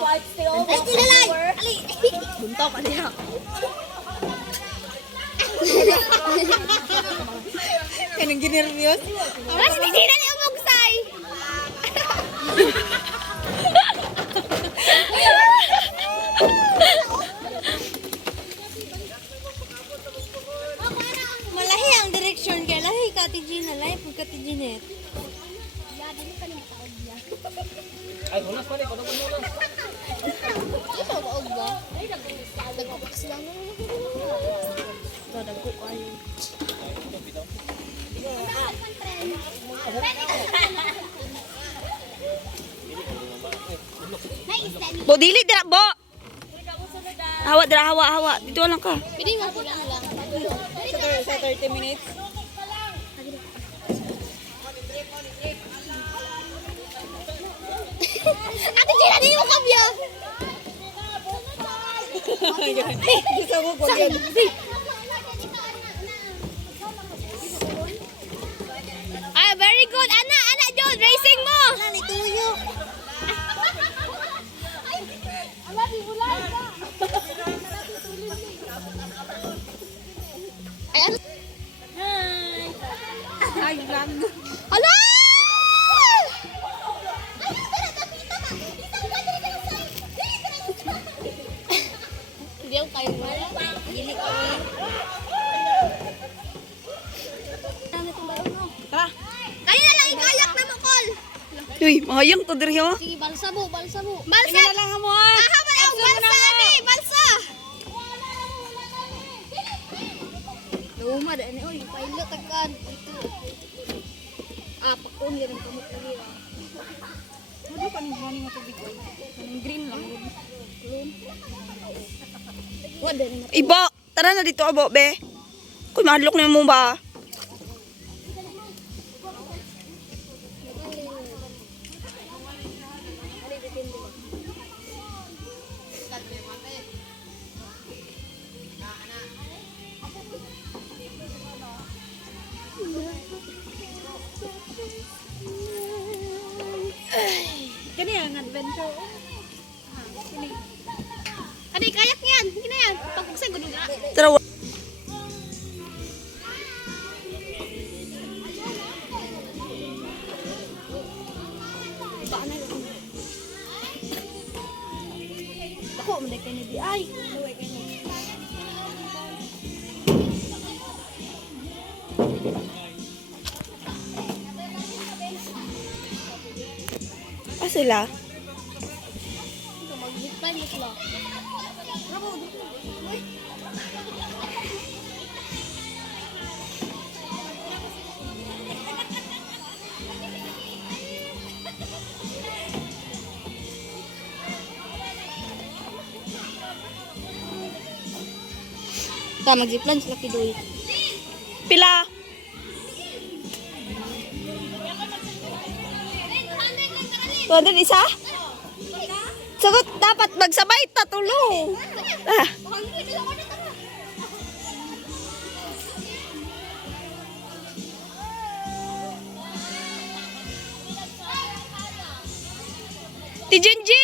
Ay, tinalay! Ali! Buntaw ka niya. Kanang ginervyos. Mas hindi na niya umugsay! Malahi ang direksyon kaya lahi ka ti Gina, lahi pag ka ti Ginet. Ay, hunas pa rin. Patapos mo lang. Ito ba og ba? Nagpapakas lang. Dadagko kayo. Bo, dili dira, bo! Hawa, dira, hawa, hawa. Dito lang ka. Pwede nga sila lang. Sa 30 minutes. Ate Gina, di mo kabya! Gusto mo po yun. Ah, very good. Ana, ana, John, racing mo! Wala, nituyo. Ay, ano? Ay, lang. Ala! Hindi ako kayo mo. Gili ko. Tara. Kanina lang ikayak na mo, Col. Uy, mahayang to diri ho. Sige, balsa mo, balsa mo. Balsa! Tingnan lang mo ah. Ahama na yung balsa, ani! Balsa! Luma, dahil oy, pailo tagkan. Ah, pakon, yan ang kamot lagi. Ano pa ning morning nga tubig? Anong green lang yun. Wala na. Ibo, tara na dito abo, be. Kung mahalok na mo ba? Kani ang adventure. Kani kayak yan. Kini yan. Pagkuksa gulo na. Tara. Ako man kay ni di ay. Ah, sila. Mag-zipline mo sila. Ta mag-zipline sila kidoy. Pila. Tuwan isa? Sagot, dapat magsabay tatulong. Ah. Ti Junji!